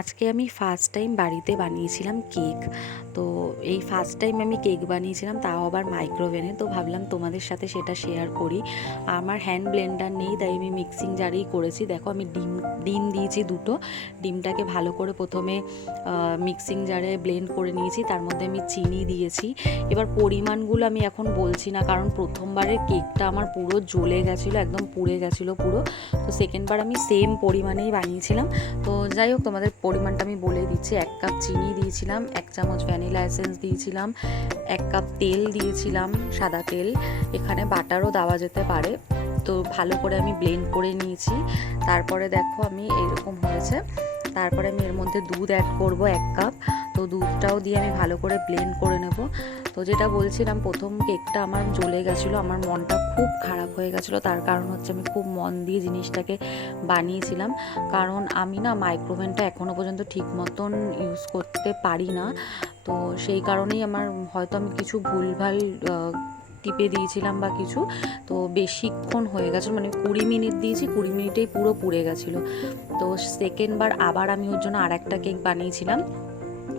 আজকে আমি first time বাড়িতে বানিয়েছিলাম কেক। তো এই ফার্স্ট টাইম আমি কেক বানিয়েছিলাম, তাও আবার মাইক্রোওভেনে। তো ভাবলাম তোমাদের সাথে সেটা শেয়ার করি। আমার হ্যান্ড ব্লেন্ডার নেই, তাই আমি মিক্সিং জারেই করেছি। দেখো আমি ডিম দিয়েছি দুটো। ডিমটাকে ভালো করে প্রথমে মিক্সিং জারে ব্লেন্ড করে নিয়েছি, তার মধ্যে আমি চিনি দিয়েছি। এবার পরিমাণগুলো আমি এখন বলছি না, কারণ প্রথমবারের কেকটা আমার পুরো জ্বলে গেছিলো, একদম পুড়ে গেছিলো পুরো। তো সেকেন্ডবার আমি সেম পরিমাণেই বানিয়েছিলাম। তো যাই হোক, তোমাদের পরিমাণটা আমি বলে দিচ্ছি। 1 কাপ চিনি দিয়েছিলাম, 1 চামচ ভ্যানিলা এসেন্স দিয়েছিলাম, 1 কাপ তেল দিয়েছিলাম, সাদা তেল। এখানে বাটারও দেওয়া যেতে পারে। তো ভালো করে আমি ব্লেন্ড করে নিয়েছি। তারপরে দেখো আমি এরকম হয়েছে। তারপরে আমি এর মধ্যে দুধ অ্যাড করব 1 কাপ। তো দুধটাও দিয়ে আমি ভালো করে ব্লেন্ড করে নেব। তো যেটা বলছিলাম, প্রথম কেকটা আমার জ্বলে গেছিলো, আমার মনটা খুব খারাপ হয়ে গেছিলো। তার কারণ হচ্ছে আমি খুব মন দিয়ে জিনিসটাকে বানিয়েছিলাম। কারণ আমি না মাইক্রোওভেনটা এখনও পর্যন্ত ঠিক মতন ইউজ করতে পারি না। তো সেই কারণেই আমার হয়তো আমি কিছু ভুলভাল টিপে দিয়েছিলাম বা কিছু। তো বেশিক্ষণ হয়ে গেছিলো, মানে 20 মিনিট দিয়েছি, 20 মিনিটেই পুরো পুড়ে গেছিলো। তো সেকেন্ডবার আবার আমি ওর জন্য আরেকটা কেক বানিয়েছিলাম।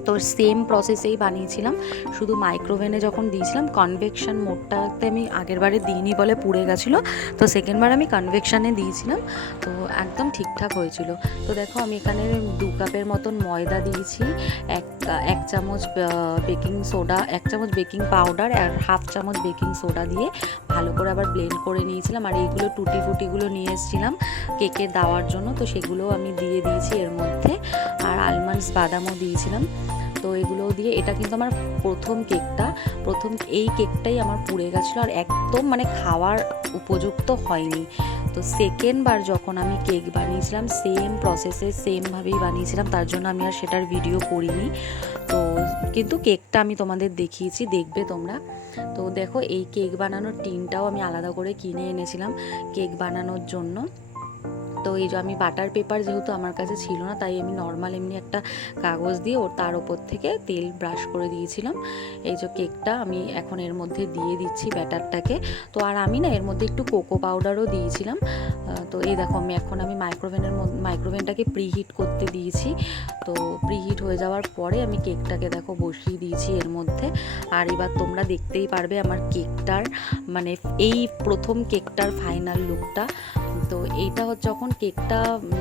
তো সেম প্রসেসেই বানিয়েছিলাম, শুধু মাইক্রোওভেনে যখন দিয়েছিলাম কনভেকশন মোডটাতে আমি আগেরবারে দিইনি বলে পুড়ে গেছিলো। তো সেকেন্ডবার আমি কনভেকশানে দিয়েছিলাম, তো একদম ঠিকঠাক হয়েছিল। তো দেখো আমি এখানে 2 কাপের মতন ময়দা দিয়েছি, এক চামচ বেকিং সোডা, 1 চামচ বেকিং পাউডার আর 1/2 চামচ বেকিং সোডা দিয়ে ভালো করে আবার ব্লেন্ড করে নিয়েছিলাম। আর এইগুলো টুটি ফুটিগুলো নিয়ে এসেছিলাম কেকে দেওয়ার জন্য, তো সেগুলোও আমি দিয়ে দিয়েছি এর মধ্যে। আর আলমন্ডস বাদামও দিয়েছিলাম। তো এগুলো দিয়ে, এটা কিন্তু আমার প্রথম এই কেকটাই আমার পুড়ে গেছিলো, আর একদম মানে খাওয়ার উপযুক্ত হয়নি। তো সেকেন্ডবার যখন আমি কেক বানিয়েছিলাম সেম প্রসেসে সেমভাবেই বানিয়েছিলাম, তার জন্য আমি আর সেটার ভিডিও করিনি। তো কিন্তু কেকটা আমি তোমাদের দেখিয়েছি, দেখবে তোমরা। তো দেখো এই কেক বানানোর টিনটাও আমি আলাদা করে কিনে এনেছিলাম কেক বানানোর জন্য। তো এই যে আমি বাটার পেপার যেহেতু আমার কাছে ছিল না, তাই আমি নর্মাল এমনি একটা কাগজ দিয়ে তার ওপর থেকে তেল ব্রাশ করে দিয়েছিলাম। এই যে কেকটা আমি এখন এর মধ্যে দিয়ে দিচ্ছি ব্যাটারটাকে। তো আর আমি না এর মধ্যে একটু কোকো পাউডারও দিয়েছিলাম। তো এই দেখো আমি মাইক্রোওভেনটাকে প্রিহিট করতে দিয়েছি। তো প্রিহিট হয়ে যাওয়ার পরে আমি কেকটাকে দেখো বসিয়ে দিয়েছি এর মধ্যে। আর এবার তোমরা দেখতেই পারবে আমার কেকটার, মানে এই প্রথম কেকটার ফাইনাল লুকটা। তো এইটা হচ্ছে যখন কেকটা,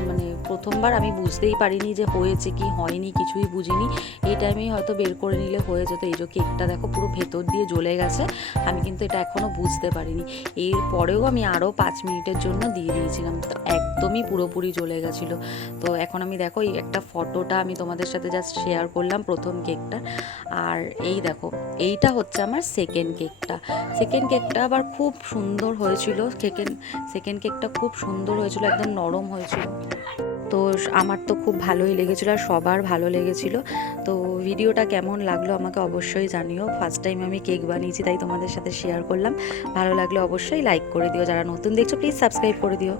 মানে প্রথমবার আমি বুঝতেই পারিনি যে হয়েছে কি হয়নি, কিছুই বুঝিনি। এই টাইমেই হয়তো বের করে নিলে হয়ে যেত। এই যে কেকটা দেখো পুরো ভেতর দিয়ে জ্বলে গেছে, আমি কিন্তু এটা এখনও বুঝতে পারিনি। এরপরেও আমি আরও 5 মিনিটের জন্য দিয়ে দিয়েছিলাম, তো একদমই পুরোপুরি জ্বলে গেছিলো। তো এখন আমি দেখো এই একটা ফটোটা আমি তোমাদের সাথে জাস্ট শেয়ার করলাম প্রথম কেকটা। আর এই দেখো এইটা হচ্ছে আমার সেকেন্ড কেকটা আবার খুব সুন্দর হয়েছিল। সেকেন্ড কেকটা খুব সুন্দর হয়েছিল, একদম নরম হয়েছিল। তো আমার তো খুব ভালোই লেগেছিলো, আর সবার ভালো লেগেছিলো। তো ভিডিওটা কেমন লাগলো আমাকে অবশ্যই জানিও। ফার্স্ট টাইম আমি কেক বানিয়েছি, তাই তোমাদের সাথে শেয়ার করলাম। ভালো লাগলে অবশ্যই লাইক করে দিও, যারা নতুন দেখছো প্লিজ সাবস্ক্রাইব করে দিও।